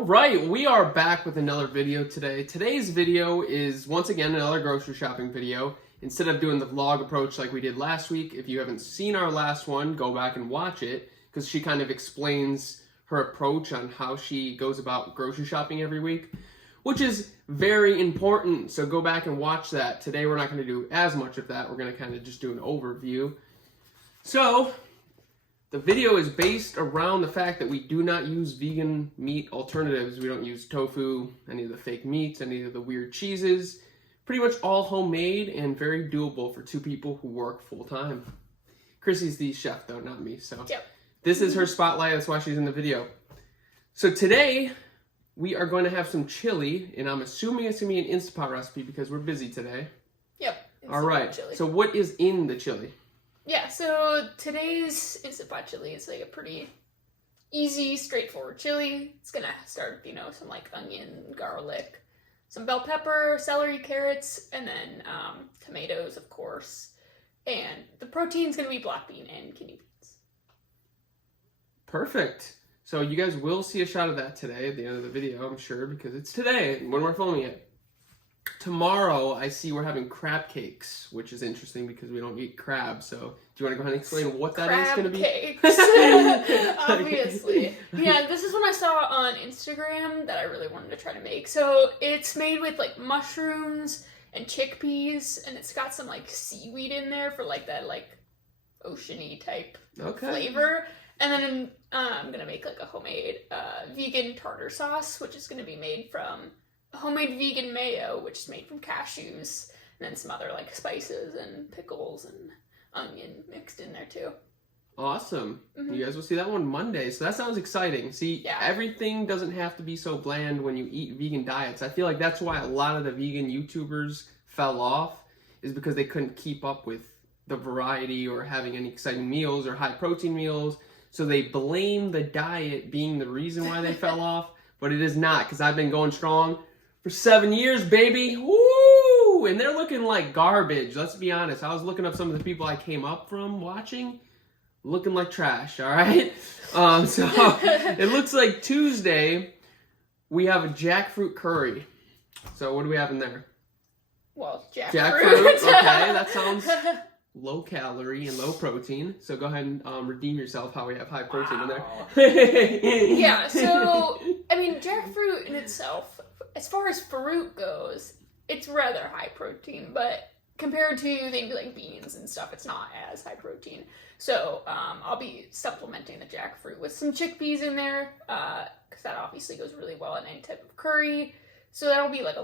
All right, we are back with another video today. Today's video is once again another grocery shopping video. Instead of doing the vlog approach like we did last week, if you haven't seen our last one, go back and watch it because she kind of explains her approach on how she goes about grocery shopping every week, which is very important. So go back and watch that. Today we're not going to do as much of that. We're going to kind of just do an overview. So the video is based around the fact that we do not use vegan meat alternatives. We don't use tofu, any of the fake meats, any of the weird cheeses. Pretty much all homemade and very doable for two people who work full time. Chrissy's the chef though, not me. So yep. This is her spotlight. That's why she's in the video. So today we are going to have some chili, and I'm assuming it's going to be an Instapot recipe because we're busy today. Yep. All right. Chili. So what is in the chili? Yeah, so today's Instant Pot chili is like a pretty easy, straightforward chili. It's gonna start with, some like onion, garlic, some bell pepper, celery, carrots, and then tomatoes, of course. And the protein's gonna be black bean and kidney beans. Perfect. So you guys will see a shot of that today at the end of the video, I'm sure, because it's today when we're filming it. Tomorrow, I see we're having crab cakes, which is interesting because we don't eat crab. So, do you want to go ahead and explain what that is going to be? Crab cakes, obviously. Yeah, this is one I saw on Instagram that I really wanted to try to make. So, it's made with like mushrooms and chickpeas, and it's got some like seaweed in there for like that like ocean-y type flavor. And then I'm going to make like a homemade vegan tartar sauce, which is going to be made from homemade vegan mayo, which is made from cashews, and then some other like spices and pickles and onion mixed in there too. Awesome. Mm-hmm. You guys will see that one Monday, so that sounds exciting. See, everything doesn't have to be so bland when you eat vegan diets. I feel like that's why a lot of the vegan YouTubers fell off, is because they couldn't keep up with the variety or having any exciting meals or high protein meals, so they blame the diet being the reason why they fell off, but it is not, because I've been going strong for 7 years, baby. Woo! And they're looking like garbage. Let's be honest. I was looking up some of the people I came up from watching, looking like trash, all right? So it looks like Tuesday we have a jackfruit curry. So what do we have in there? Well, jackfruit. Okay, that sounds low calorie and low protein. So go ahead and redeem yourself how we have high protein in there. Yeah, so, I mean, jackfruit in itself, as far as fruit goes, it's rather high protein, but compared to things like beans and stuff, it's not as high protein. So I'll be supplementing the jackfruit with some chickpeas in there, because that obviously goes really well in any type of curry. So that'll be like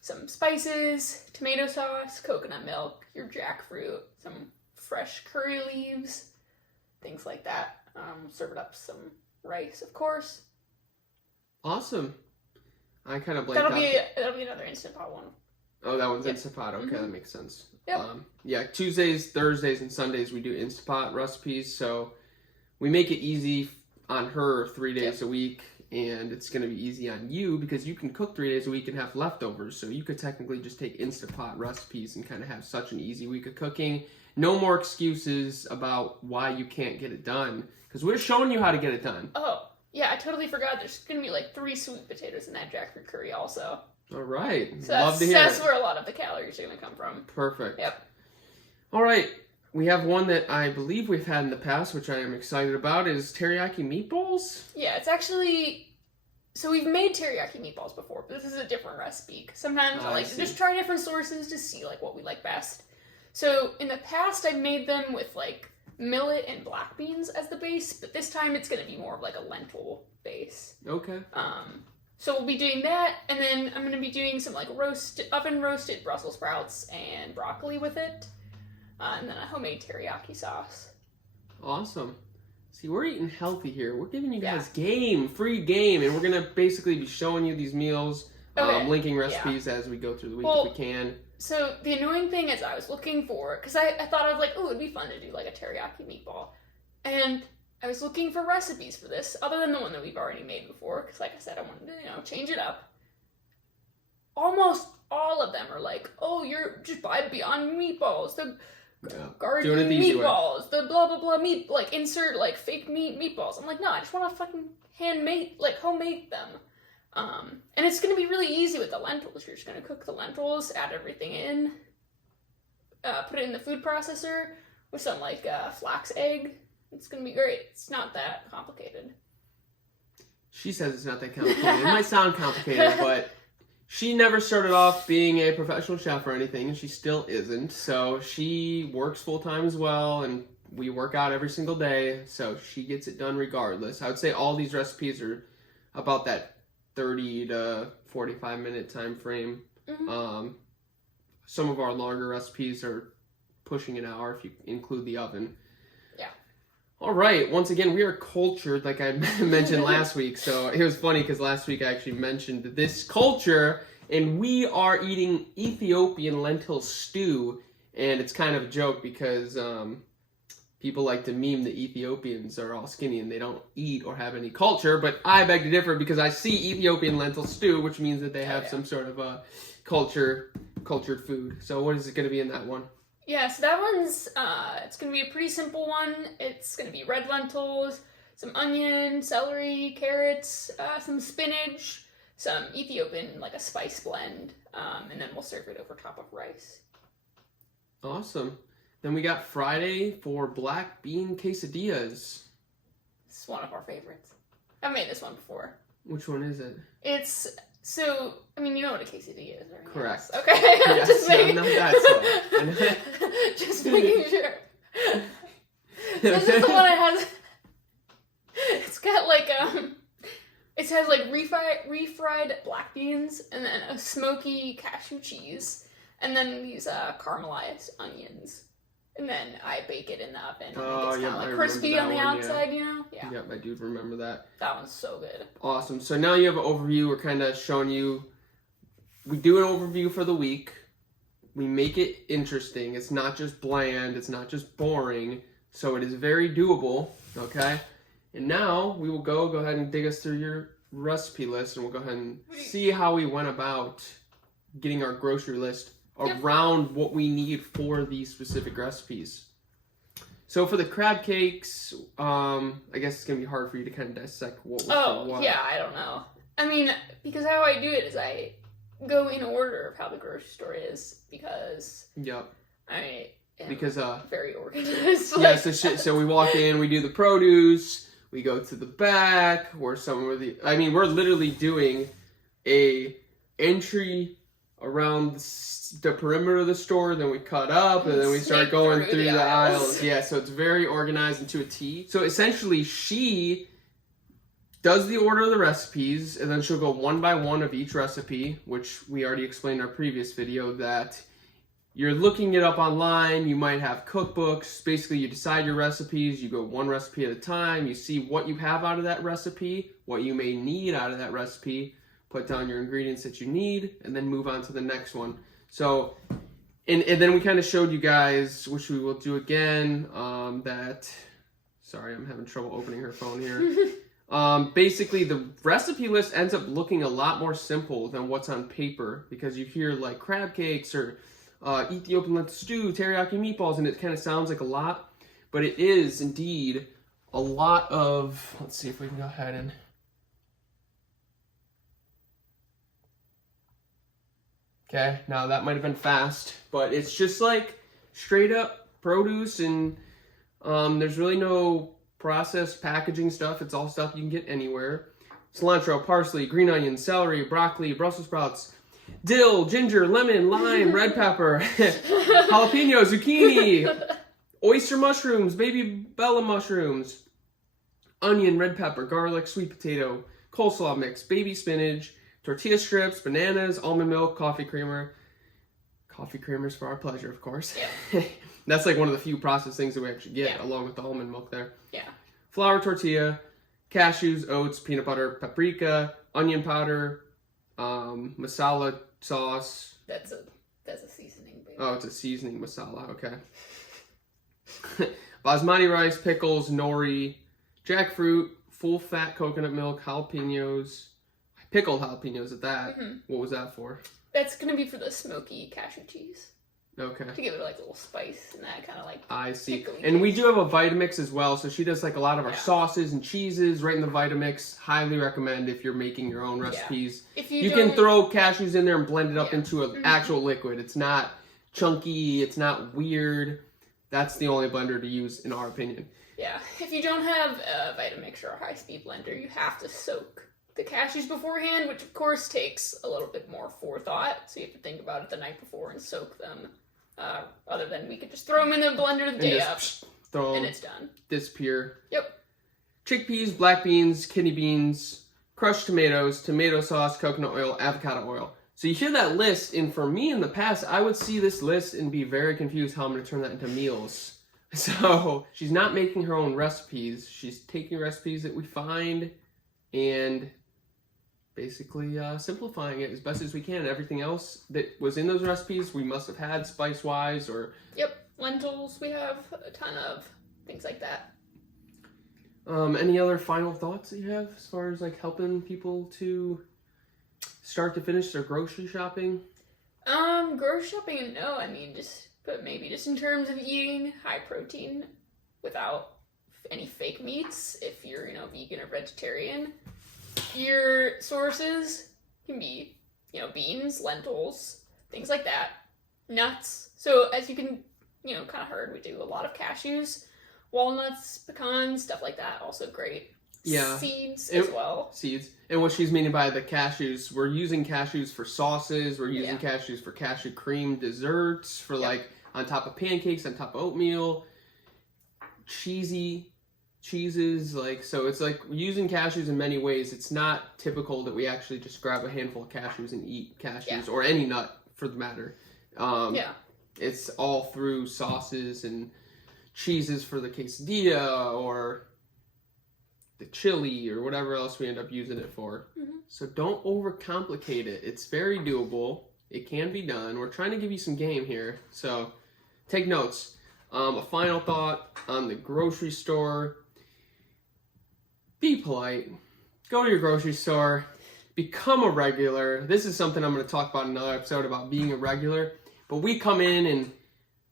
some spices, tomato sauce, coconut milk, your jackfruit, some fresh curry leaves, things like that. Serve it up some rice, of course. Awesome. I kind of blanked out. That'll be another Instant Pot one. Oh, that one's Instant Pot. Okay, that makes sense. Yep. Yeah, Tuesdays, Thursdays, and Sundays we do Instant Pot recipes, so we make it easy on her 3 days a week, and it's going to be easy on you because you can cook 3 days a week and have leftovers, so you could technically just take Instant Pot recipes and kind of have such an easy week of cooking. No more excuses about why you can't get it done, because we're showing you how to get it done. Oh, yeah, I totally forgot. There's going to be like 3 sweet potatoes in that jackfruit curry also. All right. So love to hear that's where a lot of the calories are going to come from. Perfect. Yep. All right. We have one that I believe we've had in the past, which I am excited about, is Teriyaki Meatballs. Yeah, it's actually... So we've made teriyaki meatballs before, but this is a different recipe. Sometimes I like to just try different sources to see like what we like best. So in the past, I've made them with like millet and black beans as the base, but this time it's going to be more of like a lentil base. Okay. So we'll be doing that, and then I'm going to be doing some like oven roasted Brussels sprouts and broccoli with it, and then a homemade teriyaki sauce. Awesome. See, we're eating healthy here. We're giving you guys free game, and we're going to basically be showing you these meals, linking recipes as we go through the week if we can. So the annoying thing is I was looking for, because I thought I was like, oh, it'd be fun to do like a teriyaki meatball. And I was looking for recipes for this, other than the one that we've already made before, because like I said, I wanted to, change it up. Almost all of them are like, oh, you're just buy Beyond Meatballs, the garden meatballs, the blah blah blah meat, like insert like fake meat meatballs. I'm like, no, I just want to fucking homemade them. And it's going to be really easy with the lentils. You're just going to cook the lentils, add everything in, put it in the food processor with some like flax egg. It's going to be great. It's not that complicated. She says it's not that complicated. It might sound complicated, but she never started off being a professional chef or anything, and she still isn't. So she works full-time as well, and we work out every single day, so she gets it done regardless. I would say all these recipes are about that 30 to 45 minute time frame. Mm-hmm. Some of our longer recipes are pushing an hour if you include the oven. Yeah. All right. Once again, we are cultured, like I mentioned last week. So it was funny because last week I actually mentioned this culture, and we are eating Ethiopian lentil stew, and it's kind of a joke because people like to meme the Ethiopians are all skinny and they don't eat or have any culture, but I beg to differ because I see Ethiopian lentil stew, which means that they have some sort of a cultured food. So what is it going to be in that one? Yeah, so that one's, it's going to be a pretty simple one. It's going to be red lentils, some onion, celery, carrots, some spinach, some Ethiopian, like a spice blend, and then we'll serve it over top of rice. Awesome. Then we got Friday for black bean quesadillas. This is one of our favorites. I've made this one before. Which one is it? It's, so, I mean, you know what a quesadilla is, right? Correct. Yes. Okay. Yes, Just making... not that so. Just making sure. So this is the one that has, it's got like, it has like refried black beans and then a smoky cashew cheese and then these caramelized onions. And then I bake it in the oven. And it gets kind of like crispy on the outside, you know? Yeah. Yep, I do remember that. That one's so good. Awesome. So now you have an overview. We're kind of showing you. We do an overview for the week. We make it interesting. It's not just bland. It's not just boring. So it is very doable. Okay? And now we will go ahead and dig us through your recipe list. And we'll go ahead and see how we went about getting our grocery list around what we need for these specific recipes. So for the crab cakes, I guess it's going to be hard for you to kind of dissect what was what. Yeah, I don't know. I mean, because how I do it is I go in order of how the grocery store is because I am very organized. Yeah, so we walk in, we do the produce, we go to the back, we're literally doing a entry around the perimeter of the store, then we cut up, and then we start going through the aisles. Yeah, so it's very organized and to a T. So essentially, she does the order of the recipes, and then she'll go one by one of each recipe, which we already explained in our previous video, that you're looking it up online, you might have cookbooks. Basically, you decide your recipes, you go one recipe at a time, you see what you have out of that recipe, what you may need out of that recipe, put down your ingredients that you need, and then move on to the next one. So, and then we kind of showed you guys, which we will do again, sorry, I'm having trouble opening her phone here. Basically, the recipe list ends up looking a lot more simple than what's on paper, because you hear like crab cakes or Ethiopian lentil stew, teriyaki meatballs, and it kind of sounds like a lot, but it is indeed a lot of, let's see if we can go ahead and... Okay, now that might have been fast, but it's just like straight up produce, and there's really no processed packaging stuff. It's all stuff you can get anywhere. Cilantro, parsley, green onion, celery, broccoli, Brussels sprouts, dill, ginger, lemon, lime, red pepper, jalapeno, zucchini, oyster mushrooms, baby bella mushrooms, onion, red pepper, garlic, sweet potato, coleslaw mix, baby spinach, tortilla strips, bananas, almond milk, coffee creamer. Coffee creamers for our pleasure, of course. Yeah. That's like one of the few processed things that we actually get, along with the almond milk there. Yeah. Flour tortilla, cashews, oats, peanut butter, paprika, onion powder, masala sauce. That's a seasoning, baby. Oh, it's a seasoning masala, okay. Basmati rice, pickles, nori, jackfruit, full fat coconut milk, jalapenos. Pickled jalapenos at that. Mm-hmm. What was that for? That's going to be for the smoky cashew cheese. Okay. To give it like a little spice and that kind of like. I see. pickly And we taste. do have a Vitamix as well, so she does like a lot of our Yeah. sauces and cheeses right in the Vitamix. Highly recommend if you're making your own recipes. If You can throw cashews in there and blend it up Yeah. into an actual liquid. It's not chunky, it's not weird. That's the only blender to use in our opinion. Yeah, if you don't have a Vitamix or a high-speed blender, you have to soak the cashews beforehand, which of course takes a little bit more forethought. So you have to think about it the night before and soak them. Other than we could just throw them in the blender the day up, Throw and them, it's done. disappear. Yep. Chickpeas, black beans, kidney beans, crushed tomatoes, tomato sauce, coconut oil, avocado oil. So you hear that list, and for me in the past, I would see this list and be very confused how I'm going to turn that into meals. So she's not making her own recipes. She's taking recipes that we find and basically simplifying it as best as we can. Everything else that was in those recipes we must have had spice-wise or... Yep, lentils we have a ton of, things like that. Any other final thoughts that you have as far as like helping people to start to finish their grocery shopping? Grocery shopping, no, I mean, but maybe just in terms of eating high protein without any fake meats, if you're, vegan or vegetarian. Your sources can be, beans, lentils, things like that. Nuts. So as you can, kind of heard, we do a lot of cashews, walnuts, pecans, stuff like that. Also great. Yeah. Seeds as well. Seeds. And what she's meaning by the cashews, we're using cashews for sauces, we're using Yeah. cashews for cashew cream desserts, for like on top of pancakes, on top of oatmeal, cheeses, like, so it's like using cashews in many ways. It's not typical that we actually just grab a handful of cashews and eat cashews, or any nut for the matter. It's all through sauces and cheeses for the quesadilla or the chili or whatever else we end up using it for. Mm-hmm. So don't overcomplicate it. It's very doable. It can be done. We're trying to give you some game here. So take notes. A final thought on the grocery store. Be polite. Go to your grocery store. Become a regular. This is something I'm going to talk about in another episode about being a regular. But we come in and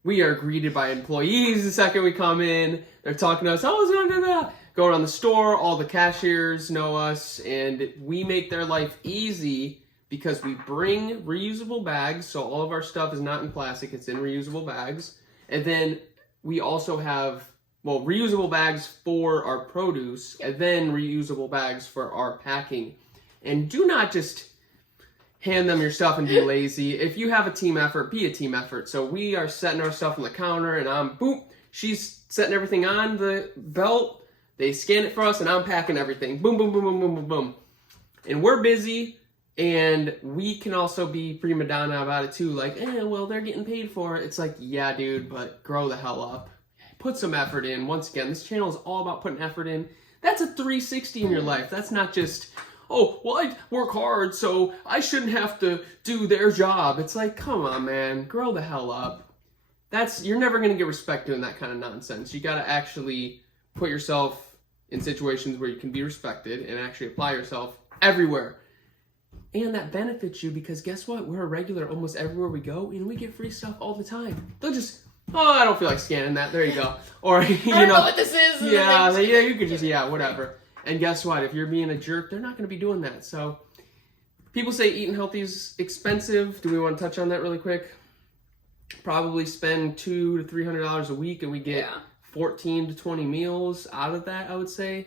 we are greeted by employees the second we come in. They're talking to us, oh, what's going to do that? Go around the store, all the cashiers know us, and we make their life easy because we bring reusable bags, so all of our stuff is not in plastic, it's in reusable bags. And then we also have, reusable bags for our produce, and then reusable bags for our packing. And do not just hand them your stuff and be lazy. If you have a team effort, be a team effort. So we are setting our stuff on the counter, and she's setting everything on the belt. They scan it for us, and I'm packing everything. Boom, boom, boom, boom, boom, boom, boom. And we're busy, and we can also be prima donna about it too. Like, they're getting paid for it. It's like, yeah, dude, but grow the hell up. Put some effort in. Once again, this channel is all about putting effort in. That's a 360 in your life. That's not just, I work hard, so I shouldn't have to do their job. It's like, come on, man. Grow the hell up. You're never going to get respect doing that kind of nonsense. You got to actually put yourself in situations where you can be respected and actually apply yourself everywhere. And that benefits you because guess what? We're a regular almost everywhere we go, and we get free stuff all the time. They'll just, I don't feel like scanning that. There you go. Or, I don't know what this is. You could just, whatever. And guess what? If you're being a jerk, they're not going to be doing that. So people say eating healthy is expensive. Do we want to touch on that really quick? Probably spend $200 to $300 a week, and we get 14 to 20 meals out of that, I would say.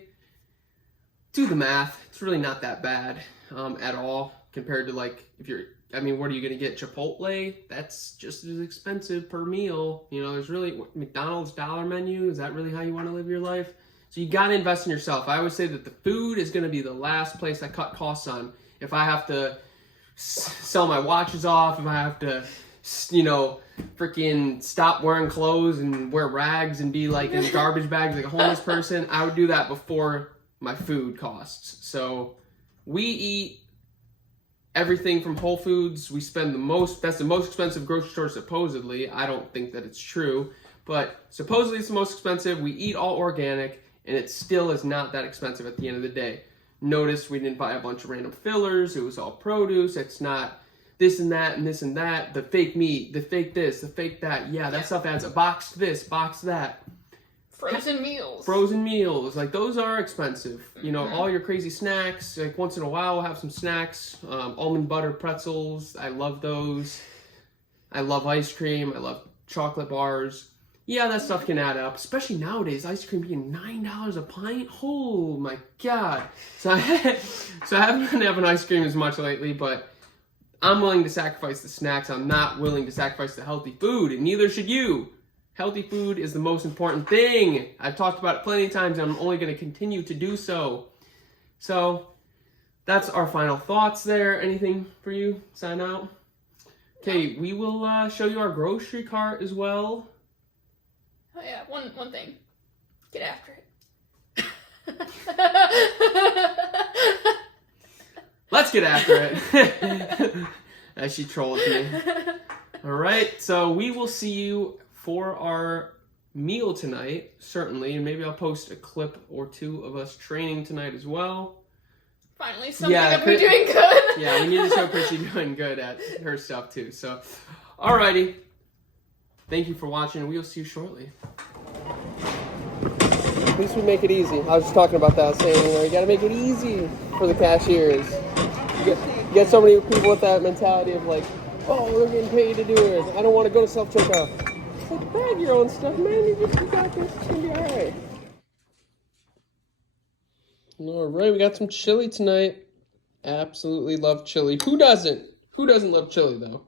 Do the math. It's really not that bad at all compared to what are you going to get? Chipotle? That's just as expensive per meal. There's really McDonald's dollar menu. Is that really how you want to live your life? So you got to invest in yourself. I always say that the food is going to be the last place I cut costs on. If I have to sell my watches off, if I have to freaking stop wearing clothes and wear rags and be like in garbage bags like a homeless person, I would do that before my food costs. So we eat everything from Whole Foods. We spend that's the most expensive grocery store supposedly. I don't think that it's true, but supposedly it's the most expensive. We eat all organic, and it still is not that expensive at the end of the day. Notice we didn't buy a bunch of random fillers. It was all produce. It's not this and that and this and that, the fake meat, the fake this, the fake that. Yeah, that stuff adds a box this, box that. Frozen meals. Frozen meals, like those are expensive. You know, all your crazy snacks, like once in a while we'll have some snacks. Almond butter pretzels, I love those. I love ice cream, I love chocolate bars. Yeah, that stuff can add up, especially nowadays. Ice cream being $9 a pint. Oh my God. So I haven't been having ice cream as much lately, but I'm willing to sacrifice the snacks. I'm not willing to sacrifice the healthy food, and neither should you. Healthy food is the most important thing. I've talked about it plenty of times, and I'm only going to continue to do so. So that's our final thoughts there. Anything for you? Sign out? Okay, we will show you our grocery cart as well. Oh yeah, one thing. Get after it. Let's get after it. As she trolls me. All right, so we will see you for our meal tonight, certainly, and maybe I'll post a clip or two of us training tonight as well. Finally, something that we're doing good. Yeah, we need to show Chrissy doing good at her stuff too. So, alrighty. Thank you for watching. We will see you shortly. At least we make it easy. I was just talking about that, saying you got to make it easy for the cashiers. You get so many people with that mentality of like, oh, we're getting paid to do it. I don't want to go to self-checkout. It's like, bag your own stuff, man. You got this. It's going to be alright. Alright, we got some chili tonight. Absolutely love chili. Who doesn't? Who doesn't love chili, though?